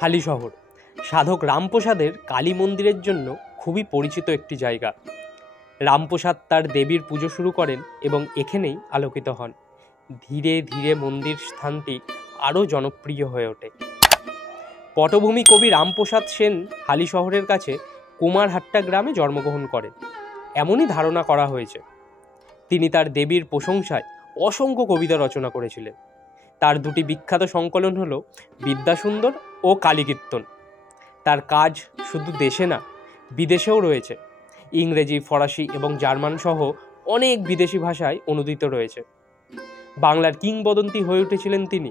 হালিশহর সাধক রামপ্রসাদের কালী মন্দিরের জন্য খুবই পরিচিত একটি জায়গা। রামপ্রসাদ তার দেবীর পুজো শুরু করেন এবং এখানেই আলোকিত হন। ধীরে ধীরে মন্দির স্থানটি আরও জনপ্রিয় হয়ে ওঠে। পটভূমি কবি রামপ্রসাদ সেন হালিশহরের কাছে কুমারহাট্টা গ্রামে জন্মগ্রহণ করেন, এমনই ধারণা করা হয়েছে। তিনি তার দেবীর প্রশংসায় অসংখ্য কবিতা রচনা করেছিলেন। তার দুটি বিখ্যাত সংকলন হল বিদ্যাসুন্দর ও কালীকীর্তন। তার কাজ শুধু দেশে না, বিদেশেও রয়েছে। ইংরেজি, ফরাসি এবং জার্মান সহ অনেক বিদেশি ভাষায় অনুদিত রয়েছে। বাংলার কিংবদন্তি হয়ে উঠেছিলেন তিনি।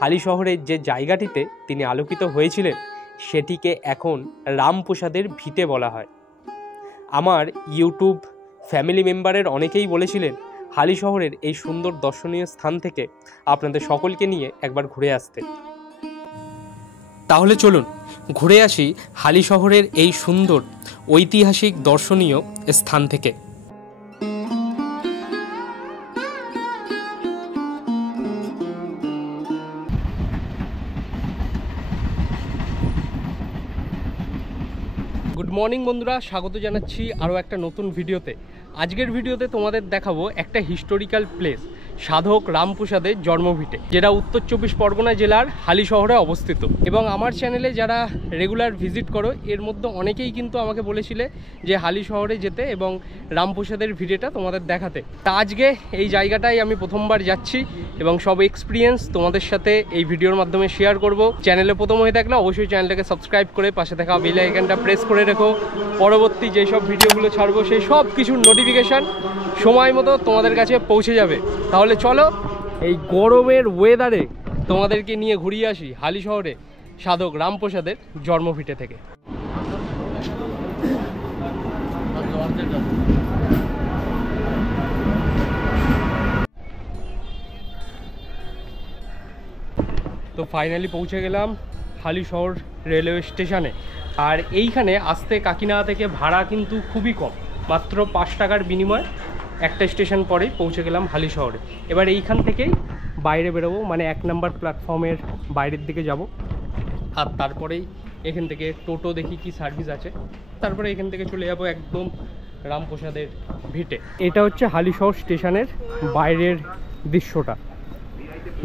হালিশহরের যে জায়গাটিতে তিনি আলোকিত হয়েছিলেন সেটিকে এখন রামপ্রসাদের ভিটে বলা হয়। আমার ইউটিউব ফ্যামিলি মেম্বারের অনেকেই বলেছিলেন হালিশহরের এই সুন্দর দর্শনীয় স্থান থেকে আপনাদের সকলকে নিয়ে একবার ঘুরে আসতে। তাহলে চলুন ঘুরে আসি হালিশহরের এই সুন্দর ঐতিহাসিক দর্শনীয় স্থান থেকে। গুড মর্নিং বন্ধুরা, স্বাগত জানাচ্ছি আরও একটা নতুন ভিডিওতে। আজকের ভিডিওতে তোমাদের দেখাবো একটা হিস্টোরিক্যাল প্লেস, সাধক রামপ্রসাদের জন্মভিটে, যেটা উত্তর চব্বিশ পরগনা জেলার হালিশহরে অবস্থিত। এবং আমার চ্যানেলে যারা রেগুলার ভিজিট করো এর মধ্যে অনেকেই কিন্তু আমাকে বলেছিলে যে হালিশহরে যেতে এবং রামপ্রসাদের ভিডিওটা তোমাদের দেখাতে। তা আজকে এই জায়গাটায় আমি প্রথমবার যাচ্ছি এবং সব এক্সপিরিয়েন্স তোমাদের সাথে এই ভিডিওর মাধ্যমে শেয়ার করব। চ্যানেলে প্রথম হয়ে থাকলে অবশ্যই চ্যানেলটাকে সাবস্ক্রাইব করে পাশে থাকা বেল আইকনটা প্রেস করে রেখো। পরবর্তী যেই সব ভিডিওগুলো ছাড়বো সেই সব কিছুর নোটিফিকেশান সময় মতো তোমাদের কাছে পৌঁছে যাবে। তাহলে চলো এই গরমের ওয়েদারে তোমাদেরকে নিয়ে ঘুরিয়ে আসি হালিশহরে সাধক রামপ্রসাদের জন্মভিটে থেকে। তো ফাইনালি পৌঁছে গেলাম হালিশহর রেলওয়ে স্টেশনে। আর এইখানে আসতে কাকিনাড়া থেকে ভাড়া কিন্তু খুবই কম, মাত্র 5 টাকার বিনিময়ে একটা স্টেশন পরেই পৌঁছে গেলাম হালিশহরে। এবার এইখান থেকেই বাইরে বেরোবো, মানে 1 নম্বর প্ল্যাটফর্মের বাইরের দিকে যাব। আর তারপরেই এখান থেকে টোটো দেখি কি সার্ভিস আছে, তারপরে এখান থেকে চলে যাবো একদম রামপ্রসাদের ভিটে। এটা হচ্ছে হালিশহর স্টেশনের বাইরের দৃশ্যটা,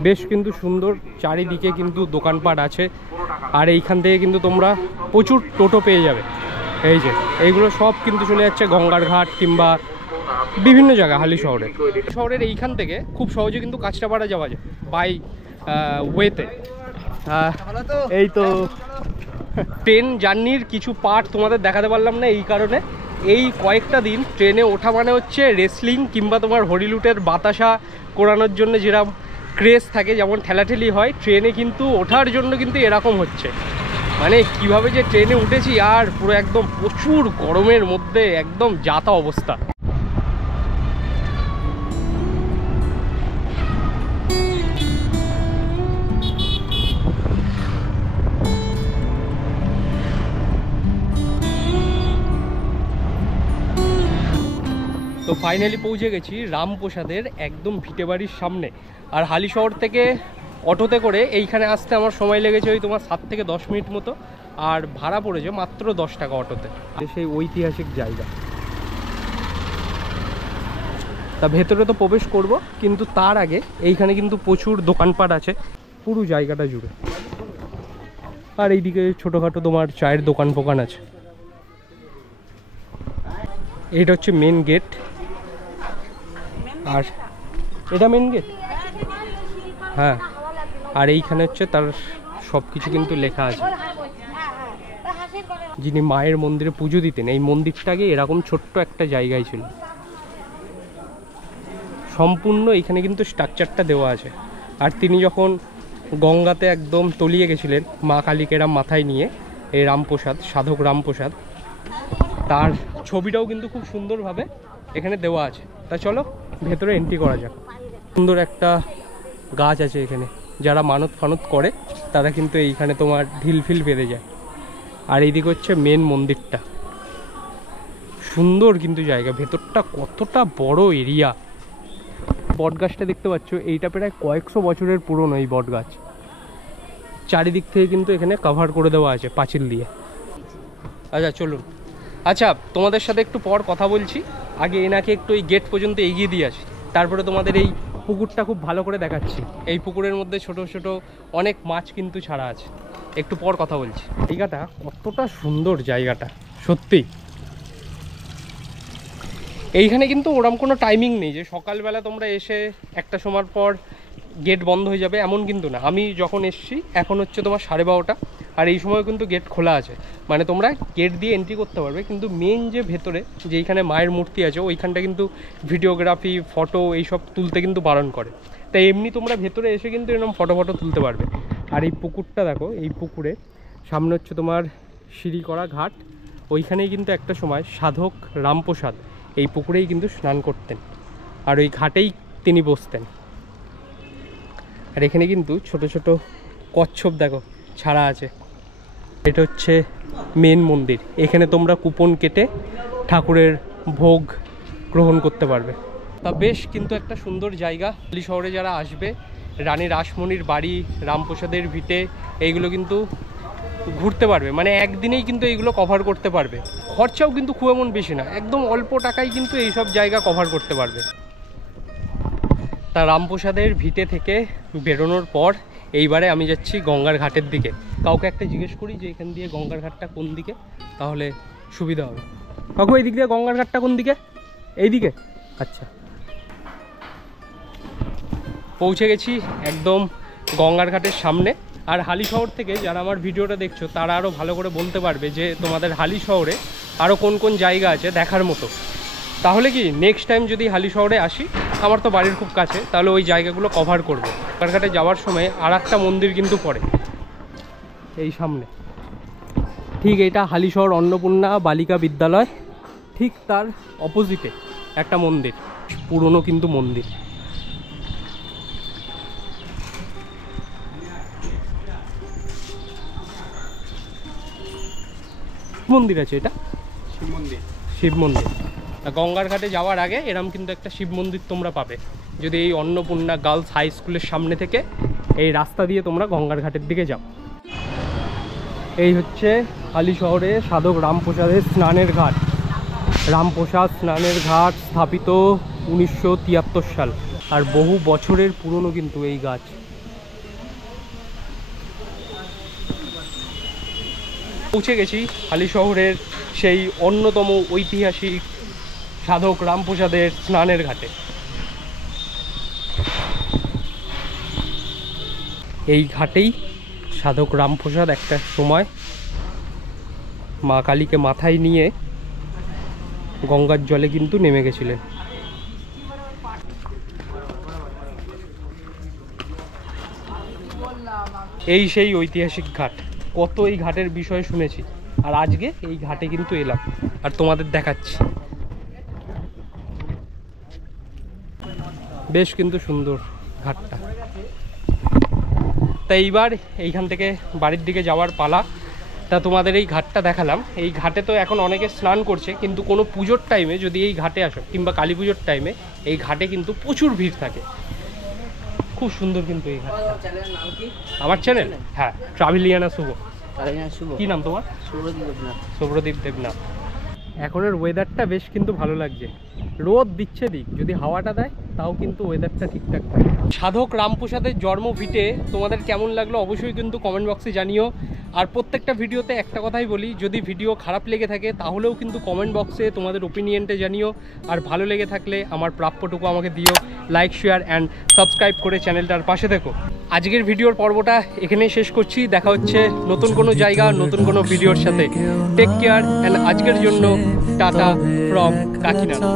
বেশ কিন্তু সুন্দর। চারিদিকে কিন্তু দোকানপাট আছে আর এইখান থেকে কিন্তু তোমরা প্রচুর টোটো পেয়ে যাবে। এই যে এইগুলো সব কিন্তু চলে যাচ্ছে গঙ্গার ঘাট কিংবা বিভিন্ন জায়গা হালিশহরে। শহরের এইখান থেকে খুব সহজে কিন্তু কাঁচরাপাড়া যাওয়া যায় বাই ওয়েতে। এই তো ট্রেন জার্নির কিছু পার্ট তোমাদের দেখাতে পারলাম না এই কারণে, এই কয়েকটা দিন ট্রেনে ওঠা মানে হচ্ছে রেসলিং কিংবা তোমার হরিলুটের বাতাসা করানোর জন্য যেরকম ক্রেজ থাকে, যেমন ঠেলাঠেলি হয়, ট্রেনে কিন্তু ওঠার জন্য কিন্তু এরকম হচ্ছে। মানে কিভাবে যে ট্রেনে উঠেছি আর পুরো একদম প্রচুর গরমের মধ্যে একদম যাতা অবস্থা। তো ফাইনালি পৌঁছে গেছি রামপ্রসাদের একদম ভিটে বাড়ির সামনে। আর হালিশহর থেকে অটোতে করে এইখানে আসতে আমার সময় লেগেছে ওই তোমার 7 থেকে 10 মিনিট মতো, আর ভাড়া পড়েছে মাত্র 10 টাকা অটোতে। সেই ঐতিহাসিক জায়গা, তা ভেতরে তো প্রবেশ করব, কিন্তু তার আগে এইখানে কিন্তু প্রচুর দোকানপাট আছে পুরো জায়গাটা জুড়ে। আর এইদিকে ছোটোখাটো তোমার চায়ের দোকান ফোকান আছে। এইটা হচ্ছে মেন গেট, আর এটা মেন গেট, হ্যাঁ। আর এইখানে হচ্ছে তার সব কিছু কিন্তু লেখা আছে। যিনি মায়ের মন্দিরে পুজো দিতেন, এই মন্দিরটাকে এরকম ছোট্ট একটা জায়গায় ছিল সম্পূর্ণ। এইখানে কিন্তু স্ট্রাকচারটা দেওয়া আছে। আর তিনি যখন গঙ্গাতে একদম তলিয়ে গেছিলেন মা কালীকে এরম মাথায় নিয়ে, এই রামপ্রসাদ, সাধক রামপ্রসাদ, তার ছবিটাও কিন্তু খুব সুন্দরভাবে এখানে দেওয়া আছে। তা চলো ভেতরে এন্ট্রি করা যাক। সুন্দর একটা গাছ আছে এখানে, যারা মানত ফানত করে তারা কিন্তু এইখানে তোমার ঢিল ফিল বেঁধে যায়। আর এইদিকে হচ্ছে মেন মন্দিরটা, সুন্দর কিন্তু জায়গা, ভেতরটা কতটা বড় এরিয়া। বট গাছটা দেখতে পাচ্ছ, এইটা প্রায় কয়েকশো বছরের পুরনো এই বট গাছ। চারিদিক থেকে কিন্তু এখানে কভার করে দেওয়া আছে পাঁচিল দিয়ে। আচ্ছা চলুন, আচ্ছা তোমাদের সাথে একটু পর কথা বলছি, আগে এনাকে একটু এই গেট পর্যন্ত এগিয়ে দিয়ে আসি, তারপরে তোমাদের এই পুকুরটা খুব ভালো করে দেখাচ্ছি। এই পুকুরের মধ্যে ছোট ছোট অনেক মাছ কিন্তু ছাড়া আছে, একটু পর কথা বলছি। জায়গাটা কতটা সুন্দর, জায়গাটা সত্যি। এইখানে কিন্তু ওরকম কোনো টাইমিং নেই যে সকালবেলা তোমরা এসে একটা সময় পর গেট বন্ধ হয়ে যাবে, এমন কিন্তু না। আমি যখন এসছি এখন হচ্ছে তোমার 12:30, আর এই সময় কিন্তু গেট খোলা আছে, মানে তোমরা গেট দিয়ে এন্ট্রি করতে পারবে। কিন্তু মেন যে ভেতরে যেইখানে মায়ের মূর্তি আছে ওইখানটা কিন্তু ভিডিওগ্রাফি, ফটো এইসব তুলতে কিন্তু বারণ করে। তাই এমনি তোমরা ভেতরে এসে কিন্তু এরকম ফটো তুলতে পারবে। আর এই পুকুরটা দেখো, এই পুকুরে সামনে হচ্ছে তোমার সিঁড়ি করা ঘাট, ওইখানেই কিন্তু একটা সময় সাধক রামপ্রসাদ এই পুকুরেই কিন্তু স্নান করতেন, আর ওই ঘাটেই তিনি বসতেন। আর এখানে কিন্তু ছোট ছোট কচ্ছপ দেখো ছাড়া আছে। এটা হচ্ছে মেন মন্দির, এখানে তোমরা কুপন কেটে ঠাকুরের ভোগ গ্রহণ করতে পারবে। তা বেশ কিন্তু একটা সুন্দর জায়গা। হালি শহরে যারা আসবে, রানী রাসমণির বাড়ি, রামপ্রসাদের ভিটে, এইগুলো কিন্তু ঘুরতে পারবে, মানে একদিনেই কিন্তু এইগুলো কভার করতে পারবে। খরচাও কিন্তু খুব এমন বেশি না, একদম অল্প টাকায় কিন্তু এইসব জায়গা কভার করতে পারবে। তা রামপ্রসাদের ভিটে থেকে বেরোনোর পর এইবারে আমি যাচ্ছি গঙ্গার ঘাটের দিকে। কাউকে একটা জিজ্ঞেস করি যে এখান দিয়ে গঙ্গার ঘাটটা কোন দিকে, তাহলে সুবিধা হবে। কাকু এই দিক দিয়ে গঙ্গার ঘাটটা কোন দিকে? এই দিকে? আচ্ছা, পৌঁছে গেছি একদম গঙ্গার ঘাটের সামনে। আর হালি শহর থেকে যারা আমার ভিডিওটা দেখছো তারা আরও ভালো করে বলতে পারবে যে তোমাদের হালি শহরে আরও কোন কোন জায়গা আছে দেখার মতো। তাহলে কি নেক্সট টাইম যদি হালি শহরে আসি, আমার তো বাড়ির খুব কাছে, তাহলে ওই জায়গাগুলো কভার করবো। গঙ্গার ঘাটে যাওয়ার সময় আর একটা মন্দির কিন্তু পড়ে এই সামনে, ঠিক এইটা হালি শহর অন্নপূর্ণা বালিকা বিদ্যালয়, ঠিক তার অপোজিটে একটা মন্দির, পুরনো কিন্তু মন্দির। মন্দির আছে এটা, শিব মন্দির। শিব মন্দির। গঙ্গার ঘাটে যাওয়ার আগে এরম কিন্তু একটা শিব মন্দির তোমরা পাবে, যদি এই অন্নপূর্ণা গার্লস হাই স্কুলের সামনে থেকে এই রাস্তা দিয়ে তোমরা গঙ্গার ঘাটের দিকে যাও। এই হচ্ছে হালি শহরে সাধক রামপ্রসাদের স্নানের ঘাট। রামপ্রসাদ স্নানের ঘাট স্থাপিত 1973 সাল, আর বহু বছরের পুরনো কিন্তু এই গাছ। পৌঁছে গেছি হালি শহরের সেই অন্যতম ঐতিহাসিক সাধক রামপ্রসাদের স্নানের ঘাটে। এই ঘাটেই সাধক রামপ্রসাদ একটা সময় মা কালীকে মাথায় নিয়ে গঙ্গার জলে কিন্তু নেমে গেছিলেন। এই সেই ঐতিহাসিক ঘাট, কত এই ঘাটের বিষয়ে শুনেছি, আর আজকে এই ঘাটে কিন্তু এলাম আর তোমাদের দেখাচ্ছি। বেশ কিন্তু সুন্দর ঘাটটা। তাই এইবার এইখান থেকে বাড়ির দিকে যাওয়ার পালা। তা তোমাদের এই ঘাটটা দেখালাম। এই ঘাটে তো এখন অনেকে স্নান করছে, কিন্তু কোনো পুজোর টাইমে যদি এই ঘাটে আসো, কিংবা কালী পুজোর টাইমে এই ঘাটে কিন্তু প্রচুর ভিড় থাকে। খুব সুন্দর কিন্তু এই ঘাটটা। আমার চ্যানেল, হ্যাঁ, ট্রাভেলিয়ানা শুভ। কি নাম তোমার? শুভ্রদীপ দেবনাথ। এখনের ওয়েদারটা বেশ কিন্তু ভালো লাগছে, রোদ দিচ্ছে দিক, যদি হাওয়াটা দেয় তাও কিন্তু ওয়েদারটা ঠিকঠাক থাকে। সাধক রামপ্রসাদের জন্ম ভিটে তোমাদের কেমন লাগলো অবশ্যই কিন্তু কমেন্ট বক্সে জানিও। আর প্রত্যেকটা ভিডিওতে একটা কথাই বলি, যদি ভিডিও খারাপ লেগে থাকে তাহলেও কিন্তু কমেন্ট বক্সে তোমাদের ওপিনিয়নটা জানিও, আর ভালো লেগে থাকলে আমার প্রাপ্যটুকু আমাকে দিও। লাইক, শেয়ার অ্যান্ড সাবস্ক্রাইব করে চ্যানেলটার পাশে থেকো। আজকের ভিডিওর পর্বটা এখানেই শেষ করছি। দেখা হচ্ছে নতুন কোনো জায়গা, নতুন কোনো ভিডিওর সাথে। টেক কেয়ার অ্যান্ড আজকের জন্য টাটা ফ্রম কাকিনাড়া।